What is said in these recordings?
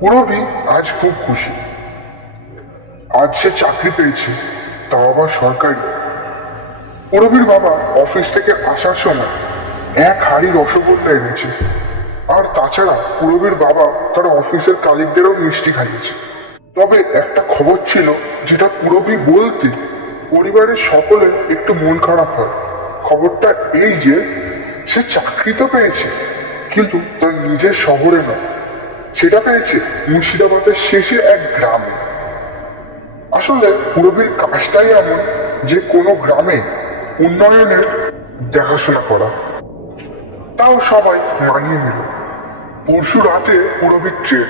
পুরবী আজ খুব খুশি। আজ সে চাকরি পেয়েছে, তাও আবার সরকারি। পুরবীর বাবা অফিস থেকে আসার সময় এক হাঁড়ি রসগোল্লা এনেছে। আর তাছাড়া পুরবীর বাবা তার অফিসের কালিকদেরও মিষ্টি খাইয়েছে। তবে একটা খবর ছিল যেটা পুরবী বলতে পরিবারের সকলের একটু মন খারাপ হয়। খবরটা এই যে সে চাকরি তো পেয়েছে, কিন্তু তার নিজের শহরে নয়, সেটা পেয়েছে মুর্শিদাবাদের শেষে এক গ্রামে। আসলে পুরবীর কাজটাই এমন যে কোনো গ্রামে উন্নয়নের দেখাশোনা করা। তাও সবাই মানিয়ে নিল। পরশু রাতে পুরবীর ট্রেন।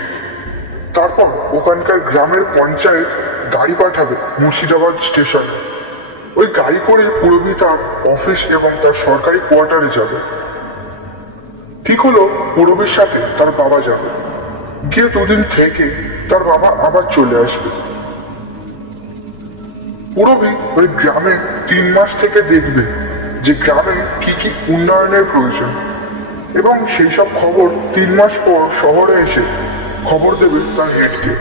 তারপর ওখানকার গ্রামের পঞ্চায়েত গাড়ি পাঠাবে মুর্শিদাবাদ স্টেশনে। ওই গাড়ি করে পুরবী তার অফিস এবং তার সরকারি কোয়ার্টারে যাবে। ঠিক হলো পুরবীর সাথে তার বাবা যাবে। গিয়ে দুদিন থেকে তার বাবা আবার চলে আসবে। পুরবী ওই গ্রামে 3 মাস থেকে দেখবে যে গ্রামে কি কি উন্নয়নের প্রয়োজন, এবং সেই সব খবর 3 মাস পর শহরে এসে খবর দেবে তার হেডকে।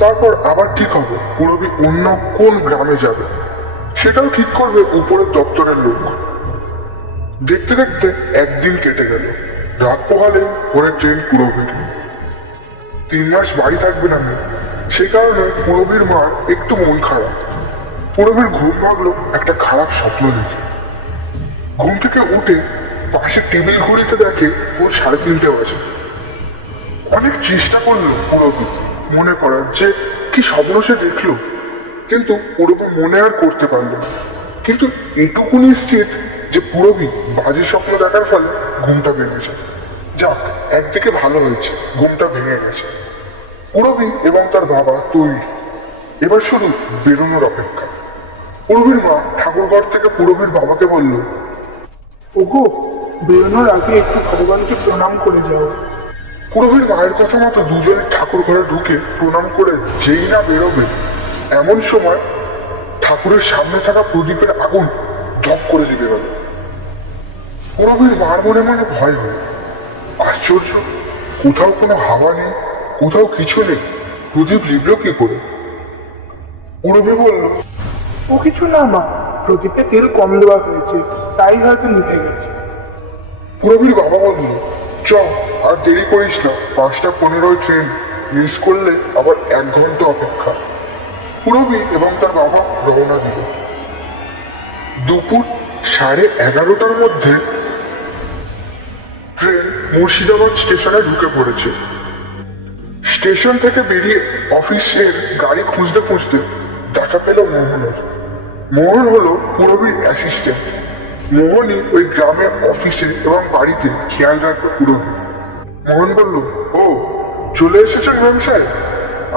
তারপর আবার ঠিক হবে পুরবী অন্য কোন গ্রামে যাবে, সেটাও ঠিক করবে উপরের দপ্তরের লোক। দেখতে দেখতে একদিন কেটে গেল। রাত পোহালে ভোরের ট্রেন পুরবীর। 3 মাস বাড়ি থাকবে না মেয়ে, সে কারণে পুরবীর মার একটু মন খারাপ। পুরবীর ঘুম ভাগলো একটা খারাপ স্বপ্ন দেখে। ঘুম থেকে উঠে পাশে টেবিল ঘড়িতে দেখে ওর 3:30 বাজে। অনেক চেষ্টা করলো পুরবী মনে করার যে কি স্বপ্ন সে দেখলো, কিন্তু পুরবী মনে আর করতে পারলো না। কিন্তু এটুকু নিশ্চিত যে পুরবী বাজে স্বপ্ন দেখার ফলে ঘুমটা ভেঙেছে। যাক, একদিকে ভালো হয়েছে, ঘুমটা ভেঙে গেছে। পুরবী এবং তার বাবা তৈরি, এবার শুধু বেরোনোর অপেক্ষা। পুরবীর মা ঠাকুরঘর থেকে পুরবীর বাবাকে বলল, ওগো, বেরোনোর আগে একটু ভগবানকে প্রণাম করে যাও। পুরবীর মায়ের কথা মতো দুজনে ঠাকুর ঘরে ঢুকে প্রণাম করে যেই না বেরোবে, এমন সময় ঠাকুরের সামনে থাকা প্রদীপের আগুন ধপ করে লেগে গেল। পুরবীর মার মনে মনে ভয় হয়। আশ্চর্য, কোথাও কোনো হাওয়া নেই, কোথাও কিছু নেই, প্রদীপ লিখলো কি করে? পুরবী বলল, ও কিছু না মা, প্রদীপে তেল কম দেওয়া হয়েছে, তাই হয়তো নিভে গেছে। পুরবীর বাবা বলল, চ, আর দেরি করিস না, 5:15 ট্রেন, মিস করলে আবার 1 ঘন্টা অপেক্ষা। পুরবী এবং তার বাবা রওনা দিল। দুপুর 11:30টার মধ্যে ট্রেন মুর্শিদাবাদ স্টেশনে ঢুকে পড়েছে। স্টেশন থেকে বেরিয়ে অফিসের গাড়ি খুঁজতে খুঁজতে দেখা পেল মোহনের। মোহন হলো পুরবীর অ্যাসিস্ট্যান্ট। মোহনই ওই গ্রামে অফিসে এবং বাড়িতে খেয়াল রাখবে পুরবী। মোহন বলল, ও, চলে এসেছেন ব্যবসায়,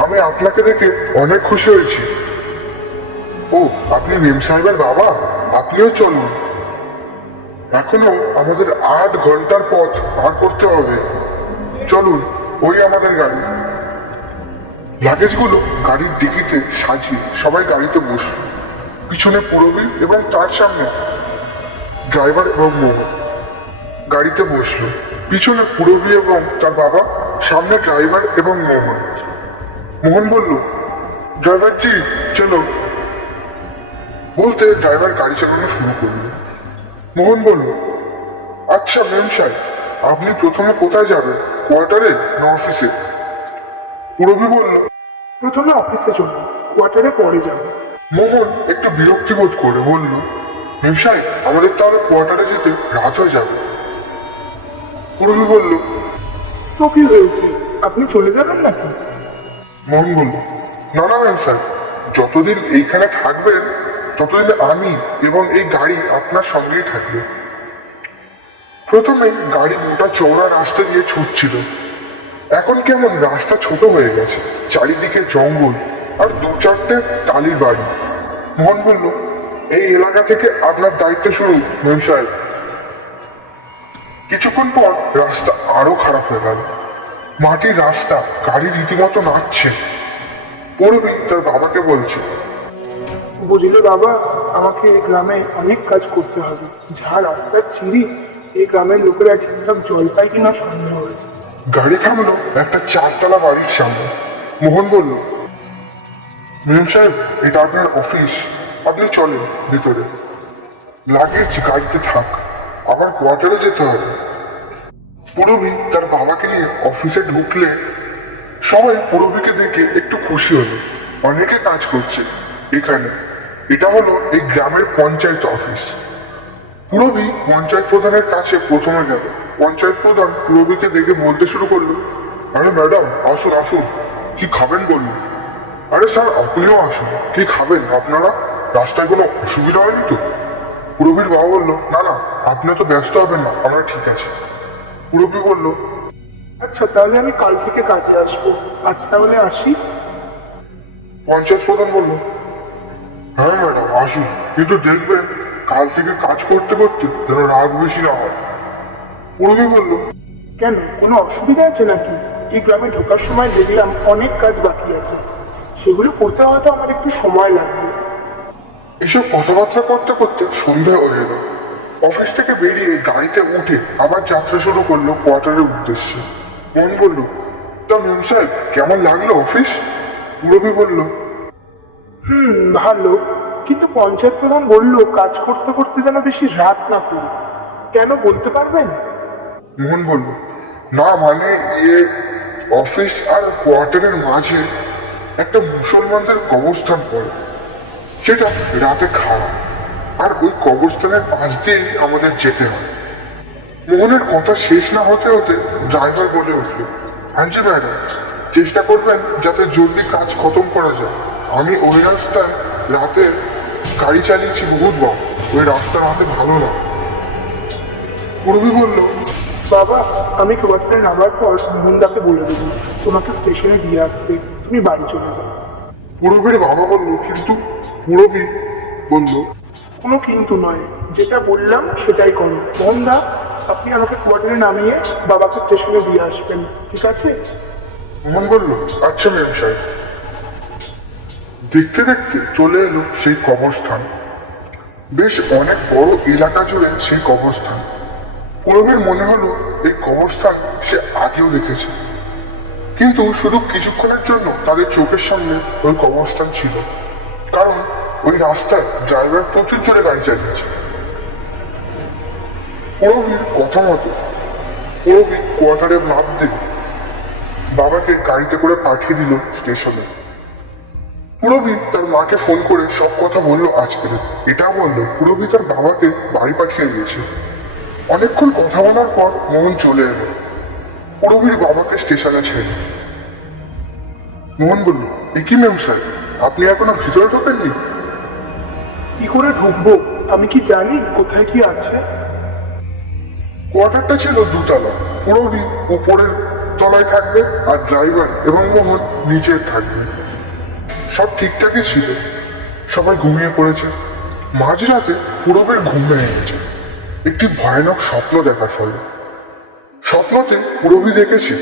আমি আপনাকে দেখে অনেক খুশি হয়েছি। ও, আপনি মেম সাহেবের বাবা, আপনিও চলুন। এখনো আমাদের 8 ঘন্টার পথ পার করতে হবে। চলুন, ওই আমাদের গাড়ি। লাগেজগুলো গাড়ির ডিকিতে সাজিয়ে সবাই গাড়িতে বসল। পিছনে পুরবী এবং তার সামনে ড্রাইভার এবং মোহন। গাড়িতে বসলো। পিছনে পুরবী এবং তার বাবা, সামনে ড্রাইভার এবং মোহন। মোহন বলল, ড্রাইভার জি, চলো। বলতে ড্রাইভার গাড়ি চালানো শুরু করলো। মোহন বলল, আচ্ছা মেম সাহেব, আপনি প্রথমে কোথায় যাবেন, কোয়ার্টারে না অফিসে? পুরবী বলল, প্রথমে অফিসে চলো, কোয়ার্টারে পরে যাবো। মোহন একটু বিরক্তি বোধ করে বলল, মেম সাহেব, আমাদের তাহলে কোয়ার্টারে যেতে রাত হয়ে যাবে। পুরবী বলল, তো কি হয়েছে, আপনি চলে যাবেন নাকি? মোহন বলল, না না ম্যাম স্যার, যতদিন এইখানে থাকবেন ততদিন আমি এবং এই গাড়ি আপনার সঙ্গেই থাকবে। প্রথমে গাড়ি মোটা চওড়া রাস্তা দিয়ে ছুটছিল। এখন কেমন রাস্তা ছোট হয়ে গেছে, চারিদিকে জঙ্গল আর 2-4টে টালির বাড়ি। মোহন বলল, এই এলাকা থেকে আপনার দায়িত্ব শুরু মেম সাহেব। কিছুক্ষণ পর রাস্তা আরো খারাপ হয়ে গেল। মাটির রাস্তা, গাড়ি রীতিমতো নাচছে। পুরবী তার বাবাকে বলছে, বুঝলে বাবা, আমাকে এই গ্রামে অনেক কাজ করতে হবে। যা রাস্তার চিরি, এই গ্রামের লোকেরা ঠিকঠাক জল পায় কিনা সন্দেহ হয়েছে। গাড়ি থামলো একটা চারতলা বাড়ির সামনে। মোহন বলল, মেম সাহেব, এটা আপনার অফিস, আপনি চলেন ভিতরে। লাগেজ গাড়িতে থাক, আমার কোয়ার্টারে যেতে হবে। পুরবী তার বাবাকে নিয়ে অফিসে ঢুকলে সবাই পুরবীকে দেখে একটু খুশি হলো। অনেকে কাজ করছে এখানে। এটা হলো এই গ্রামের পঞ্চায়েত অফিস। পুরবী পঞ্চায়েত প্রধানের কাছে প্রথমে গেল। পঞ্চায়েত প্রধান পুরবীকে দেখে বলতে শুরু করলো, আরে ম্যাডাম, আসুন আসুন, কি খাবেন বলুন। আরে স্যার, আপনিও আসুন, কি খাবেন আপনারা? রাস্তায় কোনো অসুবিধা হয়নি তো? পুরবীর বাবা বলল, না না, আপনি তো ব্যস্ত হবেন না, আমরা ঠিক আছে। পুরবী বলল, আচ্ছা, তাহলে আমি কাল থেকে কাজে আসবো, আজ তাহলে আসি। পঞ্চায়েত প্রধান বলল, হ্যাঁ ম্যাডাম আসুন, কিন্তু দেখবেন কাল থেকে কাজ করতে করতে যেন রাগ বেশি না হয়। পুরবী বলল, কেন, কোনো অসুবিধা আছে নাকি? এই গ্রামে ঢোকার সময় দেখলাম অনেক কাজ বাকি আছে, সেগুলো করতে হয়তো আমার একটু সময় লাগবে। এসব কথাবার্তা করতে করতে সন্ধ্যা হয়ে এলো। অফিস থেকে বেরিয়ে গাড়িতে উঠে আবার যাত্রা শুরু করলো কোয়ার্টারের উদ্দেশ্যে। মন বলল, তা মেম সাহেব, কেমন লাগলো অফিস? পুরবী বলল, ভালো, কিন্তু পঞ্চায়েত প্রধান বললো কাজ করতে করতে যেন বেশি রাত না করি। কেন বলতে পারবেন? মোহন বলল, না মানে ইয়ে, অফিস আর কোয়ার্টারের মাঝে একটা মুসলমানদের কবরস্থান পড়ে, সেটা রাতে খারাপ, আর ওই কবরস্থানের পাশ দিয়ে আমাদের যেতে হয়। মোহনের কথা শেষ না হতে হতে ড্রাইভার বলে উঠল, হাঞ্জি ম্যাডাম, চেষ্টা করবেন যাতে জলদি কাজ খতম করা যায়। আমি ওই রাস্তায় রাতে গাড়ি চালিয়েছি বহুতবার, ওই রাস্তা রাতে ভালো না। পূর্বী বলল, বাবা, আমি কোয়ার্টারে নামার পর মোহনদাকে বলে দেবো তোমাকে স্টেশনে দিয়ে আসতে, তুমি বাড়ি চলে যাও। পূরবীর বাবা বলল, কিন্তু পূরবী বলল, কোনো কিন্তু নয়, যেটা বললাম সেটাই করো। মোহনদা, আপনি আমাকে কোয়ার্টারে নামিয়ে বাবাকে স্টেশনে দিয়ে আসবেন, ঠিক আছে? মোহন বলল, আচ্ছা মেম সাহেব। দেখতে দেখতে চলে এলো সেই কবরস্থান। বেশ অনেক বড় এলাকা জুড়ে সেই কবরস্থান। পূরবীর মনে হলো এই কবরস্থান সে আগেও দেখেছে, কিন্তু শুধু কিছুক্ষণের জন্য তাদের চোখের সামনে ওই কবরস্থান ছিল, কারণ ওই রাস্তায় ড্রাইভার প্রচুর জোরে গাড়ি চালিয়েছে। পূরবীর কথা মতো পূরবী কোয়ার্টারে লাফ দিয়ে বাবাকে গাড়িতে করে পাঠিয়ে দিল স্টেশনে। পূরবী তার মাকে ফোন করে সব কথা বললো আজকে। এটা বললো পূরবী তার বাবাকে বাড়ি পাঠিয়ে দিয়েছে। অনেকক্ষণ কথা বলার পর মোহন চলে এলো পূরবীর বাবাকে স্টেশনে ছেড়ে। মোহন বলল, কি মেম স্যার, আপনি এখনো ভিতরে ঢোকেননি? কি করে ঢুকবো? আমি কি জানি কোথায় কি আছে? কোয়ার্টারটা ছিল দুতলা। পূরবী উপরের তলায় থাকবে আর ড্রাইভার এবং মোহন নিচের থাকবে। সব ঠিকঠাকই ছিল, সবাই ঘুমিয়ে পড়েছে। মাঝরাতে পূরবের ঘুম ভেঙে গেছে একটি ভয়ানক স্বপ্ন দেখার ফলে। স্বপ্নতে পূরবী দেখেছে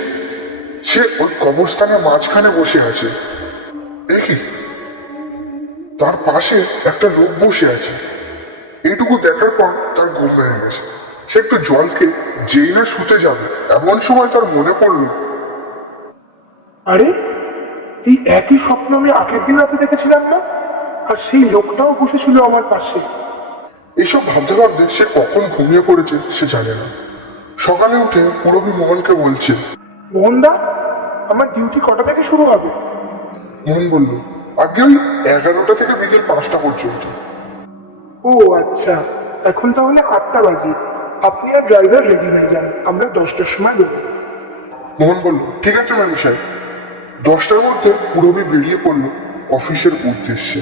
সে ওই কবরস্থানের মাঝখানে বসে আছে। দেখি তার পাশে একটা লোক বসে আছে। এইটুকু দেখার পর তার ঘুম ভেঙে গেছে। সে একটু জল খেয়ে যেই না শুতে যাবে, এমন সময় তার মনে পড়লো, আরে, এই একই স্বপ্ন আমি আগের দিন রাতে দেখেছিলাম না? আর সেই লোকটাও বসেছিল আমার পাশে। এসব ভাবতে ভাবতে সে কখন ঘুমিয়ে পড়েছে সে জানে না। সকালে উঠে পূরবী মোহনকে বলছে, মোহনদা, আমার ডিউটি কটা থেকে শুরু হবে? মোহন বলল, আগে ওই 11টা থেকে বিকেল 5টা পর্যন্ত। ও আচ্ছা, এখন তাহলে 8টা বাজে। আপনি আর ড্রাইভার রেডি হয়ে যান, আমরা 10টার সময় বেরোবো। মোহন বলল, ঠিক আছে ম্যাম সাহেব। 10টার মধ্যে পূরবী বেরিয়ে পড়ল অফিসের উদ্দেশ্যে।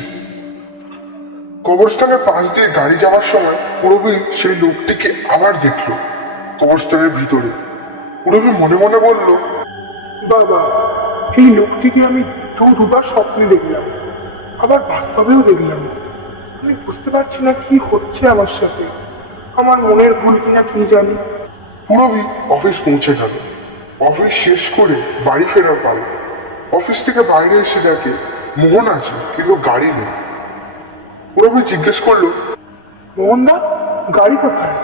কবরস্থানের পাশ দিয়ে গাড়ি যাওয়ার সময় পূরবী সেই লোকটিকে আবার দেখলো কবরস্থানের ভিতরে। পূরবী মনে মনে বলল, বাবা, এই লোকটিকে আমি দুবার স্বপ্নে দেখলাম, আবার বাস্তবেও দেখলাম। আমি বুঝতে পারছি না কি হচ্ছে আমার সাথে। আমার মনের ভুল কিনা কি জানি। পূরবী অফিস পৌঁছে গেল। অফিস শেষ করে বাড়ি ফেরার পালা। অফিস থেকে বাইরে এসে দেখে মোহন আছে, কিন্তু গাড়ি নেই। পূরবী জিজ্ঞেস করলো, মোহনদা, গাড়ি কোথায়?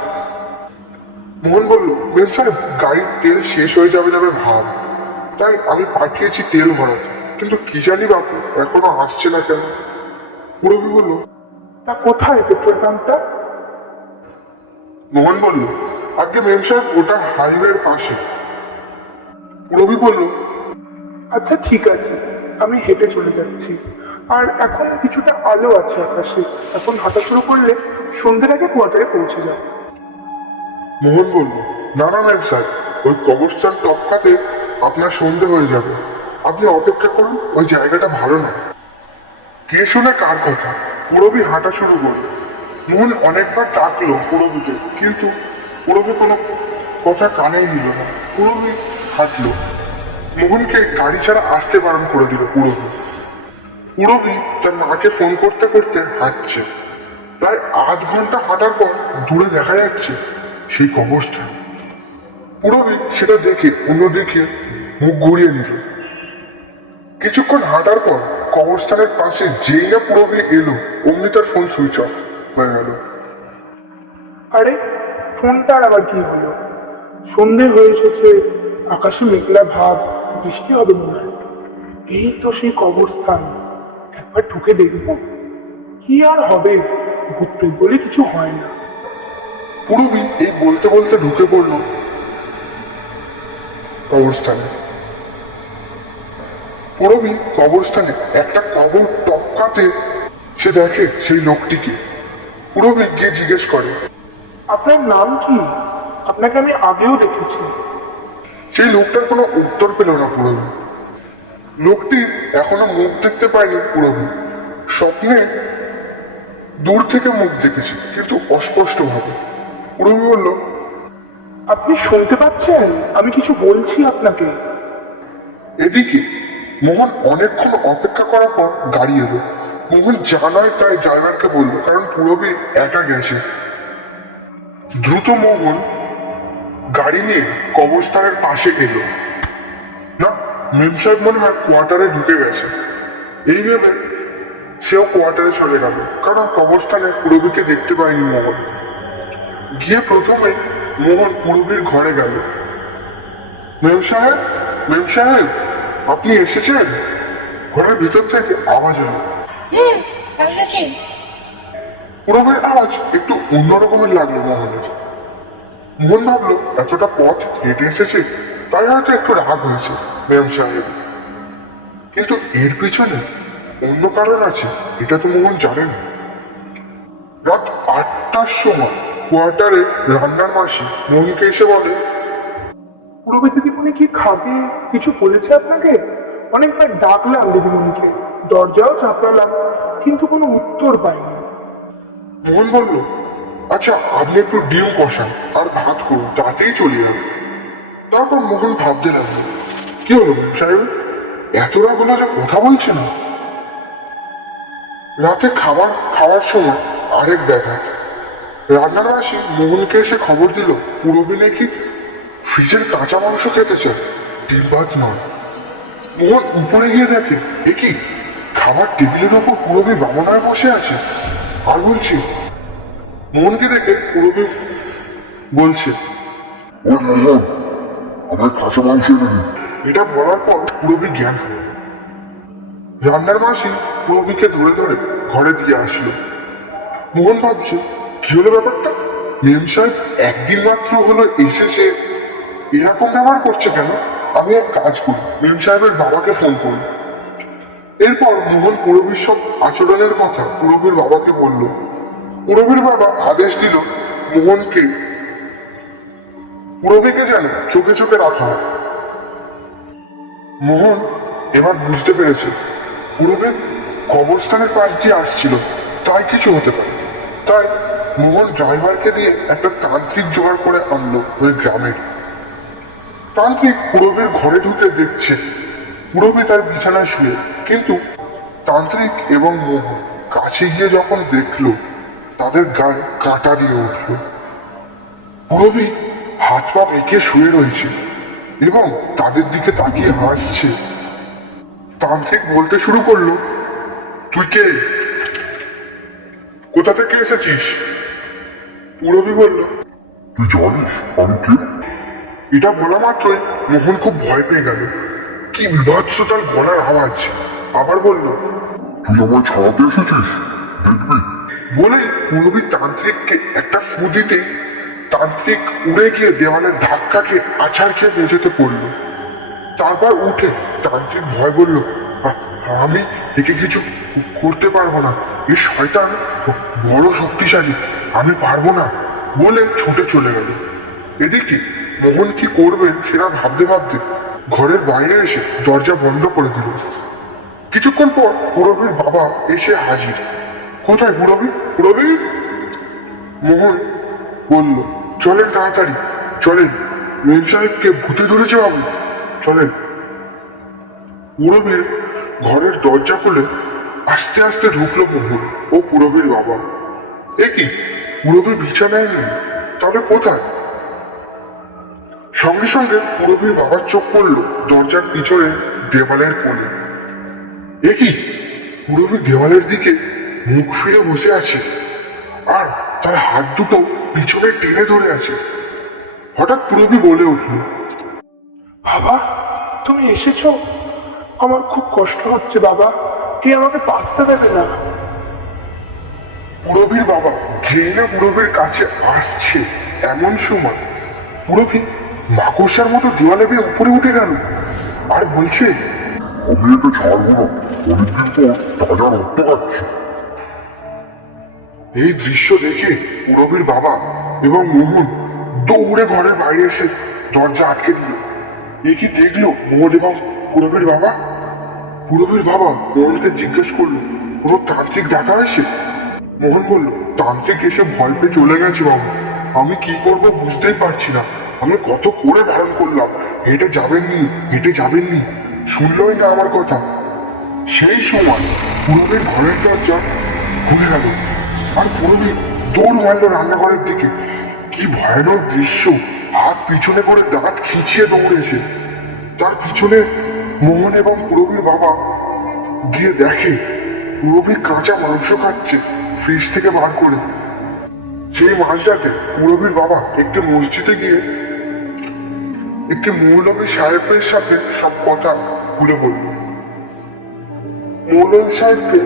মোহন বলল, মেম সাহেব গাড়ির তেল শেষ হয়ে যাবে যাবে ভাব, তাই আমি পাঠিয়েছি তেল ভরাতে, কিন্তু কি জানি বাপু এখনো আসছে না কেন। পুরবী বলল, তা কোথায় পেট্রোল পাম্পটা? মোহন বলল, আগে মেম সাহেব ওটা হাইওয়ের পাশে। পুরবী বলল, আচ্ছা ঠিক আছে, আমি হেঁটে চলে যাচ্ছি। আর এখন কিছুটা আলো আছে আকাশে, এখন হাঁটা শুরু করলে সন্ধ্যের আগে কোয়ার্টারে পৌঁছে যাও। মোহন বলল, না না মেম সাহেব, ওই কবরস্থান টপকাতে আপনার সন্ধে হয়ে যাবে, আপনি অপেক্ষা করুন, ওই জায়গাটা ভালো না। কে শুনে কার কথা, পুরবী হাঁটা শুরু করল। মোহন অনেকবার ডাকলো পুরবীকে, কিন্তু পুরবী কোনো কথা কানেই নিল না। পুরবী হাঁটলো, মোহনকে গাড়ি ছাড়া আসতে বারণ করে দিল পুরবী। পুরবী তার মাকে ফোন করতে করতে হাঁটছে। প্রায় আধ ঘন্টা হাঁটার পর দূরে দেখা যাচ্ছে সেই কবরস্থান। পুরবী সেটা দেখে অন্যদিকে মুখ ঘুরিয়ে নিল। কিছুক্ষণ হাঁটার পর কবরস্থানের পাশে যেই না পুরবী এলো, অমনি তার ফোন সুইচ অফ হয়ে গেল। আরে ফোনটার আবার কি হলো? সন্ধে হয়ে এসেছে, আকাশে মেঘলা ভাব, বৃষ্টি হবে মনে হয়। এই তো সেই কবরস্থান, একবার ঢুকে দেখবো। কি আর হবে, ভূত প্রেত বলে কিছু হয় না। পুরবী এই বলতে বলতে ঢুকে পড়ল কবরস্থানে। পুরবী কবরস্থানে একটা কবর টপকাতে সে দেখে সেই লোকটিকে। পুরবী গিয়ে জিজ্ঞেস করে, আপনার নাম কি? আপনাকে আমি আগেও দেখেছি। সেই লোকটার কোনো উত্তর পেল না পুরবী। লোকটি এখনো মুখ দেখতে পায়নি পুরবী, স্বপ্নে দূর থেকে মুখ দেখেছে, কিন্তু অস্পষ্ট ভাবে। পুরবী বলল, আপনি শুনতে পাচ্ছেন আমি কিছু বলছি আপনাকে? এদিকে মোহন অনেকক্ষণ অপেক্ষা করার পর গাড়ি এলো। মোহন জানায় তাই ড্রাইভারকে বললো, কারণ পুরবী একা গেছে। দ্রুত মোহন গাড়ি নিয়ে কবরস্থানের পাশে এলো। না, মেম সাহেব মনে হয় কোয়ার্টারে ঢুকে গেছে। এই ভেবে সেও কোয়ার্টারে চলে গেল, কারণ কবরস্থানে পুরবীকে দেখতে পায়নি মোহন। গিয়ে প্রথমে মোহন পুরবীর ঘরে গেল। মেম সাহেব, মেম সাহেব, আপনি এসেছেন? ঘরের ভিতর থেকে আওয়াজ এলো। এসেছি। পুরবীর আওয়াজ একটু অন্যরকমের লাগলো মোহনের। মোহন ভাবলো এতটা পথ হেঁটে এসেছে, তাই হয়তো একটু রাগ হয়েছে মেম সাহেব। কিন্তু এর পিছনে অন্য কারণ আছে, এটা তো মোহন জানে না। রাত 8টার সময় কোয়ার্টারে রান্নার মাসি মোহনকে এসে বলে, পুরবী দিদিমণি কি খাবে, কিছু বলেছে আপনাকে? অনেকবার ডাকলাম দিদিমণিকে, দরজাও চাপলাম, কিন্তু কোনো উত্তর পাইনি। মোহন বলল, আচ্ছা আপনি একটু ডিম কষান আর ভাত করুন, তাতেই চলে যাবে। তারপর মোহন ভাবতে লাগলো, কি হলো মেম সাহেব, এত রাগ হলো যে কথা বলছে না। রাতে খাবার খাওয়ার সময় আরেক ব্যাঘাত। রান্নার মাসি মোহনকে এসে খবর দিল পুরবী নাকি ফ্রিজের কাঁচা মাংস খেতে চায়, ডিম ভাত নয়। মোহন উপরে গিয়ে দেখে, এ কি, খাবার টেবিলের ওপর পুরবী বামন হয়ে বসে আছে আর বলছে। মোহনকে দেখে পুরবী বলছে, ওই মোহন, আমার কাঁচা মাংস এনে দিন। এটা বলার পর পুরবী জ্ঞান হলো। রান্নার মাসি পুরবীকে ধরে ধরে ঘরে দিয়ে আসলো। মোহন ভাবছে, কি হলো ব্যাপারটা, মেম সাহেব একদিন মাত্র হলো এসেছে, এরকম ব্যবহার করছে কেন? আমি এক কাজ করি, মেম সাহেবের বাবাকে ফোন করি। এরপর মোহন পুরবীর সব আচরণের কথা পুরবীর বাবাকে বলল। পুরবীর বাবা আদেশ দিল মোহনকে পুরবীকে যেন চোখে চোখে রাখা হয়। মোহন এবার বুঝতে পেরেছে পুরবী কবরস্থানের পাশ দিয়ে আসছিল, তাই কিছু হতে পারে। তাই মোহন ড্রাইভারকে দিয়ে একটা তান্ত্রিক জোগাড় করে আনলো ওই গ্রামের। তান্ত্রিক পুরবীর ঘরে ঢুকে দেখছে পুরবী তার বিছানায় শুয়ে, কিন্তু তান্ত্রিক এবং মোহন কাছে গিয়ে যখন দেখলো, তাদের গায়ে কাঁটা দিয়ে উঠল। পুরবী হাত পা বেঁকে শুয়ে রয়েছে এবং তাদের দিকে তাকিয়ে হাসছে। তান্ত্রিক বলতে শুরু করলো, তুই কে, কোথা থেকে এসেছিস? পুরবী বলল, তুই জানিস আমি কে? এটা বলা মাত্রই মোহন খুব ভয় পেয়ে গেল। কি বিভৎস তার গলার আওয়াজ! আবার বলল, তুই আমায় ছাড়াতে এসেছিস, দেখবি। বলে পূরবী তান্ত্রিককে একটা ফু দিতে তান্ত্রিক উড়ে গিয়ে দেওয়ালের ধাক্কা খেয়ে আছাড় খেয়ে মেঝেতে পড়ল। তারপর উঠে তান্ত্রিক ভয় বলল, আমি একে কিছু করতে পারবো না, এই শয়তান বড় শক্তিশালী, আমি পারবো না বলে ছুটে চলে গেল। এদিকে মোহন কি করবে সেটা ভাবতে ভাবতে ঘরের বাইরে এসে দরজা বন্ধ করে দিল। কিছুক্ষণ পর পুরবীর বাবা এসে হাজির। কোথায় পুরবী? পুরবী! মোহন বলল, চলেন তাড়াতাড়ি, চলেন, মেম সাহেবকে ভূতে ধরেছে বাবু, চলেন। পুরবীর ঘরের দরজা খুলে আস্তে আস্তে ঢুকলো মোহন ও পুরবীর বাবা। এ কি, পুরবী বিছানায় নেই, তবে কোথায়? সঙ্গে সঙ্গে পুরবীর বাবার চোখ পড়ল দরজার পিছনে দেওয়ালের কোণে। এ কি, পুরবী দেওয়ালের দিকে মুখ ফিরে বসে আছে, আর তার হাত দুটো পিছনে টেনে ধরে আছে। হঠাৎ পুরবী বলে উঠল, বাবা, তুমি এসেছো? আমার খুব কষ্ট হচ্ছে বাবা, কে আমাকে বাঁচতে দেবে না। পুরবীর বাবা ট্রেনে পুরবীর কাছে আসছে এমন সময় পুরবী মাকড়সার মতো দেওয়ালে বেয়ে উপরে উঠে গেল আর বলছে, আমি একে ছাড়বো না, অনেকদিন পর তাজা রক্ত পাচ্ছি। এই দৃশ্য দেখে পুরবীর বাবা এবং মোহন দৌড়ে ঘরের বাইরে এসে দরজা আটকে দিল। এ কি দেখলো মোহন এবং পুরবীর বাবা? পুরবীর বাবা মোহনকে জিজ্ঞেস করলো, কোনো তান্ত্রিক ডাকা হয়েছে? মোহন বলল, তান্ত্রিক এসে ভয় পেয়ে চলে গেছে বাবু, আমি কি করব বুঝতেই পারছি না, আমি কত করে বারণ করলাম, হেঁটে যাবেননি, হেঁটে যাবেননি, শুনলই না আমার কথা। সেই সময় পুরবীর ঘরের দরজা খুলে গেল আর পুরবী দৌড় মারলো রান্নাঘরের দিকে। কি ভয়ানক দৃশ্য! হাত পিছনে করে দাঁত খিচিয়ে দৌড়ে এসে তার পিছনে মোহন এবং পুরবীর বাবা গিয়ে দেখে পুরবী কাঁচা মাংস খাচ্ছে ফ্রিজ থেকে বার করে। সেই মাঝরাতে পুরবীর বাবা একটি মসজিদে গিয়ে একটি মৌলবী সাহেবের সাথে সব কথা খুলে বলল। মৌলবী সাহেবকে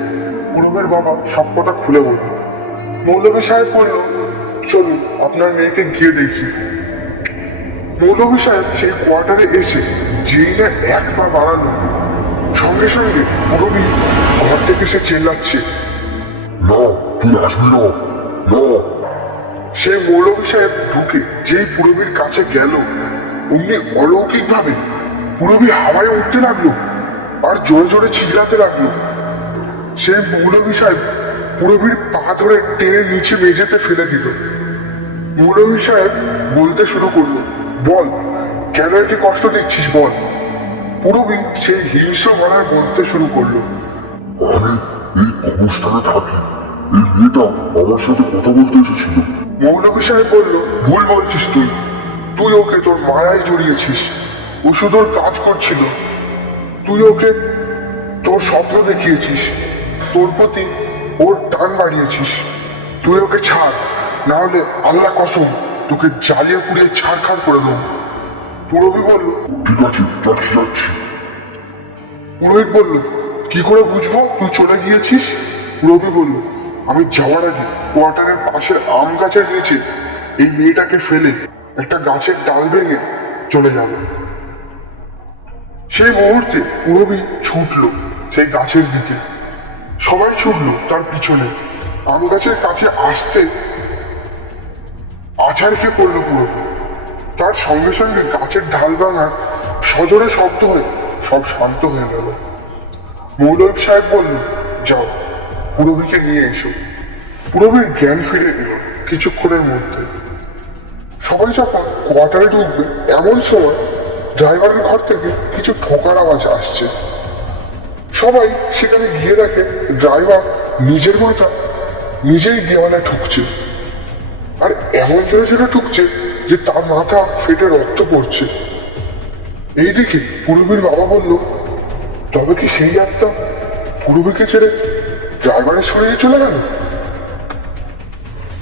পুরবীর বাবা সব কথা খুলে বলল। মৌলবী সাহেব বলল, চলুন আপনার মেয়েকে গিয়ে দেখি। মৌলবী সাহেব সেই কোয়ার্টারে এসে যেই না এক পা বাড়ালো, সঙ্গে সঙ্গে পুরবী ঘর থেকে সে চেল্লাচ্ছে, না, তুই আসবি না, না। সেই মৌলবী সাহেব ঢুকে যেই পুরবীর কাছে গেল, অমনি অলৌকিক ভাবে পুরবী হাওয়ায় উঠতে লাগলো আর জোরে জোরে চিল্লাতে লাগলো। সেই মৌলবী সাহেব পুরবীর পা ধরে টেনে নিচে মেঝেতে ফেলে দিল। মৌলবী সাহেব বলতে শুরু করলো, বল, কেন একে কষ্ট দিচ্ছিস বল। পুরবী সেই হিংস্র গলায় বলতে শুরু করলো, আমি এই কবরস্থানে থাকি, এই মেয়েটা আমার সাথে কথা বলতে এসেছিল। মৌলবী সাহেব বলল, ভুল বলছিস তুই, তুই ওকে তোর মায়ায় জড়িয়েছিস, ও শুধু ওর কাজ করছিল, তুই ওকে তোর স্বপ্ন দেখিয়েছিস, তোর প্রতি ওর টান বাড়িয়েছিস, তুই ওকে ছাড়, না হলে আল্লাহ কসম তোকে জ্বালিয়ে পুড়িয়ে ছাড়খাড় করে দেবো। পুরবী বলল, ঠিক আছে, যাচ্ছি যাচ্ছি। পুরোহিত বলল, কি করে বুঝবো তুই চলে গিয়েছিস? পুরবী বলল, আমি যাওয়ার আগে কোয়ার্টারের পাশের আম গাছের নিচে এই মেয়েটাকে ফেলে একটা গাছের ডাল ভেঙে চলে যাবে। সেই মুহূর্তে পুরবী ছুটলো সেই গাছের দিকে, সবাই ছুটলো তার পিছনে। আম গাছের কাছে আসতে আছাড় খেয়ে পড়লো পুরবী। তার সঙ্গে সঙ্গে গাছের ঢাল ভাঙার সজোরে শব্দ হয়ে সব শান্ত হয়ে গেল। মৌলভী সাহেব বলল, যাও, পুরবীকে নিয়ে এসো। পুরবীর জ্ঞান ফিরে এলো কিছুক্ষণের মধ্যে। সবাই যখন কোয়ার্টারে ঢুকবে এমন সময় ড্রাইভারের ঘর থেকে কিছু ঠোকার আওয়াজ আসছে। সবাই সেখানে গিয়ে দেখে ড্রাইভার নিজের মাথা নিজেই দেওয়ালে ঠুকছে, আর এমন জোরে জোরে ঠুকছে যে তার মাথা ফেটে রক্ত পড়ছে। এই দেখে পুরবীর বাবা বলল, তবে কি সেই আত্মা পুরবীকে ছেড়ে ড্রাইভারের শরীরে চলে গেল?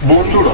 বন্ধুরা,